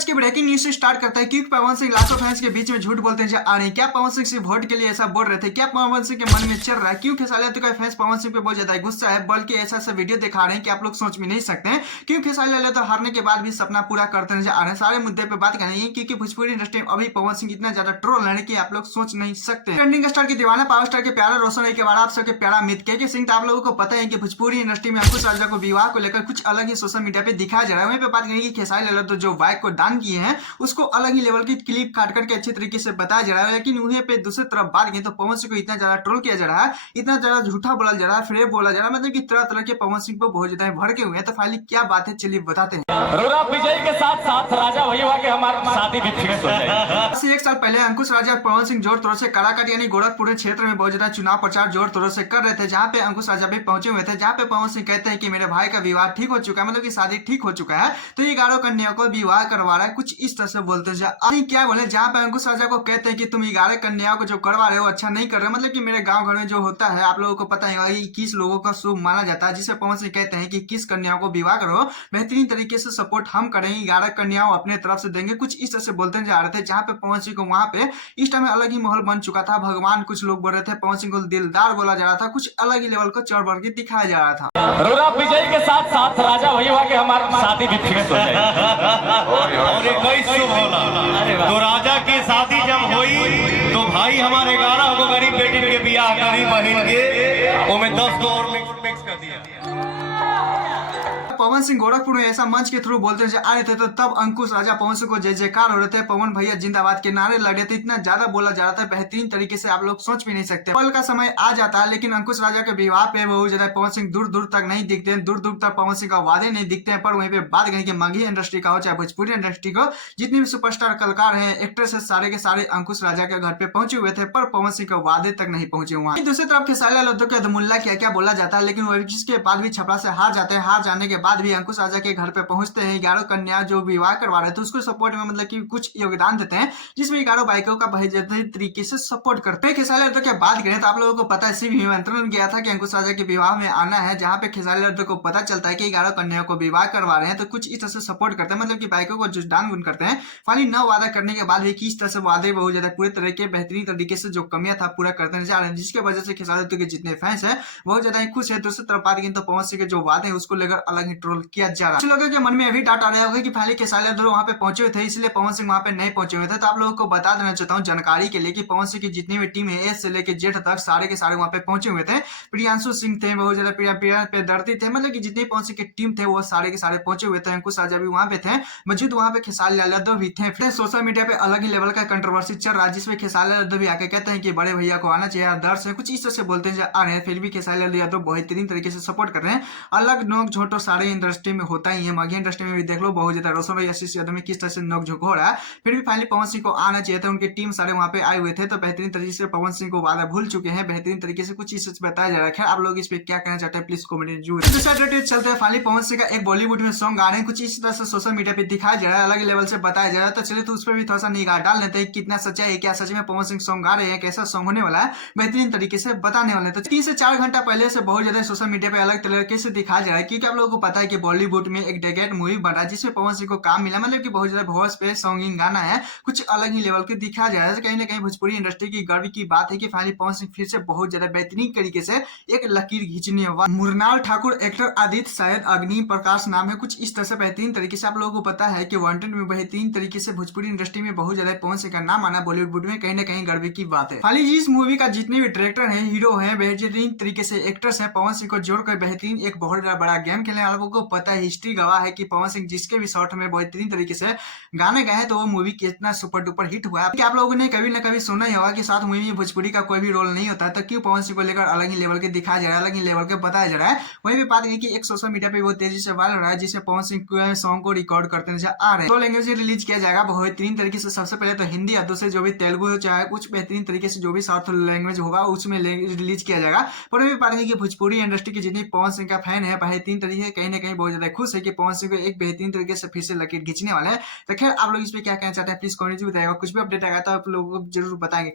आज की breaking news से स्टार्ट करता है क्योंकि पवन सिंह लाखों फैंस के बीच में झूठ बोलते हैं आ रहे हैं। क्या पवन सिंह सिर्फ वोट के लिए ऐसा बोल रहे थे? क्या पवन सिंह के मन में चल रहा है? क्यों खेसारी लाल का फैंस पवन सिंह पे बहुत ज्यादा गुस्सा है, बल्कि ऐसा ऐसा वीडियो दिखा रहे हैं कि आप लोग सोच भी नहीं सकते हैं। क्यों खेसारी लाल तो हारने के बाद भी सपना पूरा करते नजर आ रहे हैं। सारे मुद्दे पे बात करेंगे क्योंकि भोजपुरी इंडस्ट्री में अभी पवन सिंह इतना ज्यादा ट्रोल है कि आप लोग सोच नहीं सकते। ट्रेंडिंग स्टार के दीवाना पावर स्टार के प्यारा रोशन के बाद आप सबके प्यारा मित के सिंह, आप लोगों को पता है कि भोजपुरी इंडस्ट्री में अंकुश राजा को विवाह को लेकर कुछ अलग ही सोशल मीडिया पे दिखाया जा रहा है। वहीं पे बात करेंगे खेसारी लाल तो जो बाइक को दान किए हैं उसको अलग ही लेवल की क्लिप काट करके अच्छे तरीके से बताया जा रहा है। लेकिन वहीं पे दूसरी तरफ बात करें तो पवन सिंह को इतना ज्यादा ट्रोल किया जा रहा है, इतना ज्यादा झूठा बोला जा रहा है, फ्रेब बोला जा रहा है, मतलब कि तरह तरह के पवन सिंह को बहुत ज्यादा भड़के हुए हैं। तो फाइनली क्या बात है चलिए बताते हैं। विजय के साथ साथ राजा वही हुआ कि हमारा शादी भी फिक्स हो जाएगी। एक साल पहले अंकुश राजा और पवन सिंह जोर तोड़ से काराकाट यानी गोरखपुर क्षेत्र में बहुत ज्यादा चुनाव प्रचार जोर तोड़ से कर रहे थे, जहाँ पे अंकुश राजा भी पहुंचे हुए थे, जहाँ पे पवन सिंह कहते हैं कि मेरे भाई का विवाह ठीक हो चुका है, मतलब कि शादी ठीक हो चुका है, तो ये 11 कन्या को विवाह करवा रहा है, कुछ इस तरह से बोलते हैं। क्या बोले, जहाँ पे अंकुश राजा को कहते हैं कि तुम 11 कन्याओं को जो करवा रहे हो अच्छा नहीं कर रहे, मतलब कि मेरे गांव घर में जो होता है आप लोगों को पता है 21 लोगों का शुभ माना जाता है, जिसे पवन सिंह कहते हैं कि 21 कन्याओं को विवाह करो, बेहतरीन तरीके से सपोर्ट हम करेंगे, 11 कन्याओं अपने तरफ से देंगे, कुछ इस तरह से बोलते जा रहे थे। जहाँ पे पवन सिंह को वहां पे इस टाइम अलग ही माहौल बन चुका था, भगवान कुछ लोग बोल रहे थे, पवन सिंह को दिलदार बोला जा रहा था, कुछ अलग ही लेवल को चढ़ बढ़ के दिखाया जा रहा था। विजय के साथ साथ राजा वही हुआ कि हमारा शादी भी फिक्स हो जाएगी। तो राजा की शादी जब हुई तो भाई हमारे 11 को गरीब बेटी के बियाह गरीब बहन के उनमें 10 को और मिक्स कर दिया। पवन सिंह गोरखपुर में ऐसा मंच के थ्रू बोलते आ रहे थे, तो तब अंकुश राजा पवन सिंह को जय जयकार हो रहे थे, पवन भैया जिंदाबाद के नारे लग रहे थे, इतना ज्यादा बोला जा रहा था बेहतरीन तरीके से आप लोग सोच भी नहीं सकते। पल का समय आ जाता है, लेकिन अंकुश राजा के विवाह पे बहुत ज्यादा पवन सिंह दूर दूर तक नहीं दिखते हैं, दूर दूर तक पवन सिंह का वादे नहीं दिखते हैं। पर वहीं पे बात करें कि मगही इंडस्ट्री का हो चाहे भोजपुरी इंडस्ट्री को, जितने भी सुपरस्टार कलाकार हैं, एक्ट्रेस है, सारे के सारे अंकुश राजा के घर पे पहुंचे हुए थे, पर पवन सिंह के वादे तक नहीं पहुंचे हुए। दूसरी तरफ खेसारी लाल के अधमुल्ला क्या क्या बोला जाता है, लेकिन जिसके बाद भी छपरा से हार जाते हैं, हार जाने के बाद भी अंकुश राजा के घर पे पहुंचते हैं, 11 कन्या जो विवाह करवा रहे थे उसको सपोर्ट में मतलब कि कुछ योगदान देते हैं, जिसमें 11 बाइकों का बेहतरीन तरीके से सपोर्ट करते हैं। खेसारी लाल की बात करें तो आप लोगों को पता है सिर्फ निमंत्रण गया था कि अंकुश राजा के विवाह में आना है, जहाँ पे खेसारी लाल को पता चलता है कि 11 कन्याओं को विवाह करवा रहे हैं, तो कुछ इस तरह से सपोर्ट करते हैं, मतलब कि बाइकों को जो दान करते हैं। फाइनली 9 वादा करने के बाद भी किस तरह से वादे बहुत ज्यादा पूरे तरह के बेहतरीन तरीके से जो कमियां था पूरा करते जा रहे हैं, जिसकी वजह से खेसारी लाल के जितने फैंस है बहुत ज्यादा खुश है। दूसरी तरफ बात करें तो पवन सिंह के जो वादे हैं उसको लेकर अलग ही ट्रोल किया जा रहा है। कुछ लोगों के मन में अभी डाउट आ रहा होगा कि फाइनली खेसारी लाल वहां पे पहुंचे हुए थे, इसलिए पवन सिंह वहां पे नहीं पहुंचे हुए थे। तो आप लोगों को बता देना चाहता हूं जानकारी के लिए कि पवन सिंह की जितनी भी टीम है ए से लेकर जेड तक सारे के सारे वहां पे पहुंचे हुए थे। प्रियांशु सिंह थे, बहुत ज्यादा प्रिया पे दर्दी थे, मतलब कि जितनी पवन सिंह की टीम थे वो सारे के सारे पहुंचे हुए थे। अंकुश राजा भी वहां पे थे मौजूद, वहां पे खेसारी लाल भी थे। फिर सोशल मीडिया पे अलग ही लेवल का कंट्रोवर्सी चल रहा है, जिसमें खेसारी लाल भी आके कहते हैं कि बड़े भैया को आना चाहिए, आदर्श है, कुछ इस तरह से बोलते हैं आ रहे हैं। फिर भी खेसारी लाल यादव बेहतरीन तरीके से सपोर्ट कर रहे हैं। अलग नोक झोंक सारे इंडस्ट्री में होता ही है, मगही इंडस्ट्री में भी देख लो बहुत ज्यादा रोशन आशीष यादव में किस तरह से नोक झोंक हो रहा है। फिर भी फाइनली पवन सिंह को आना चाहिए था, उनकी टीम सारे वहां पे आए हुए थे, तो बेहतरीन तरीके से पवन सिंह को वादा भूल चुके हैं, बेहतरीन तरीके से कुछ इस बताया जा रहा है। आप लोग इस पे क्या कहना चाहते हैं प्लीज कमेंट में जरूर। चलते हैं फाइनली पवन सिंह का एक बॉलीवुड में सॉन्ग आ रहे हैं, कुछ इस तरह से सोशल मीडिया पे दिखाया जा रहा है, अलग लेवल से बताया जा रहा है। तो चलिए तो उस पर भी थोड़ा सा निगाह डाल लेते हैं कितना सच्चाई है, क्या सच में पवन सिंह सॉन्ग गा रहे हैं, कैसा सॉन्ग होने वाला है, बेहतरीन तरीके से बताने वाले हैं। तो 3 से 4 घंटा पहले से बहुत ज्यादा सोशल मीडिया पे अलग तरीके से दिखाया जा रहा है, क्योंकि आप लोगों को पता है कि बॉलीवुड में एक डेकेड मूवी बन रहा है, जिसमें पवन सिंह को काम मिला, मतलब कि बहुत ज्यादा वॉइस पे सॉन्गिंग गाना है, कुछ अलग ही लेवल के दिखाया जा रहा है। कहीं ना कहीं भोजपुरी इंडस्ट्री की गर्व की बात है कि फाइनली पवन सिंह फिर से बहुत ज्यादा बेहतरीन तरीके से एक लकीर खींचने वाला। मुरनाल ठाकुर एक्टर आदित्य शायद अग्नि प्रकाश नाम है, कुछ इस तरह से बेहतरीन तरीके से आप लोगों को पता है कि वांटेड में बेहतरीन तरीके से भोजपुरी इंडस्ट्री में बहुत ज्यादा पवन सिंह का नाम आना बॉलीवुड में कहीं ना कहीं गर्व की बात है। फाइनली इस मूवी का जितने भी डायरेक्टर है, हीरो है, बेहतरीन तरीके से एक्टर्स है, पवन सिंह को जोड़कर बेहतरीन एक बहुत बड़ा गेम खेलने वालों को पता है, हिस्ट्री गवाह है कि पवन सिंह जिसके भी शॉट में बेहतरीन तरीके से गाने गाए तो वो मूवी कितना सुपर डुपर हिट हुआ है। आप लोगों ने कभी ना कभी सुना ही होगा कि साथ मूवी में भोजपुरी का कोई भी रोल नहीं होता है, तो क्यों पवन सिंह को लेकर अलग ही लेवल के दिखाया जा रहा है, अलग ही लेवल के बताया जा रहा है। वहीं भी बात नहीं कि एक सोशल मीडिया पे वो तेजी से वायरल हो रहा है, जिससे पवन सिंह सॉन्ग को रिकॉर्ड करते नजर आ रहे हैं। 2 लैंग्वेज में रिलीज किया जाएगा बेहतरीन तरीके से, सबसे पहले तो हिंदी और दूसरे जो भी तेलुगु चाहे कुछ बेहतरीन तरीके से जो भी साउथ लैंग्वेज होगा उसमें रिलीज किया जाएगा। पर भी बात नहीं कि भोजपुरी इंडस्ट्री की जितनी पवन सिंह का फैन है बेहतरीन तरीके से कहीं ना कहीं बहुत ज्यादा खुश है कि पवन सिंह को एक बेहतरीन तरीके से फिर से लकीर खींचने वाले हैं। तो खैर आप लोग इस पे क्या कहना चाहते हैं प्लीज कमेंट में बताइएगा, कुछ भी अपडेट आएगा तो आप लोगों को जरूर बताएंगे।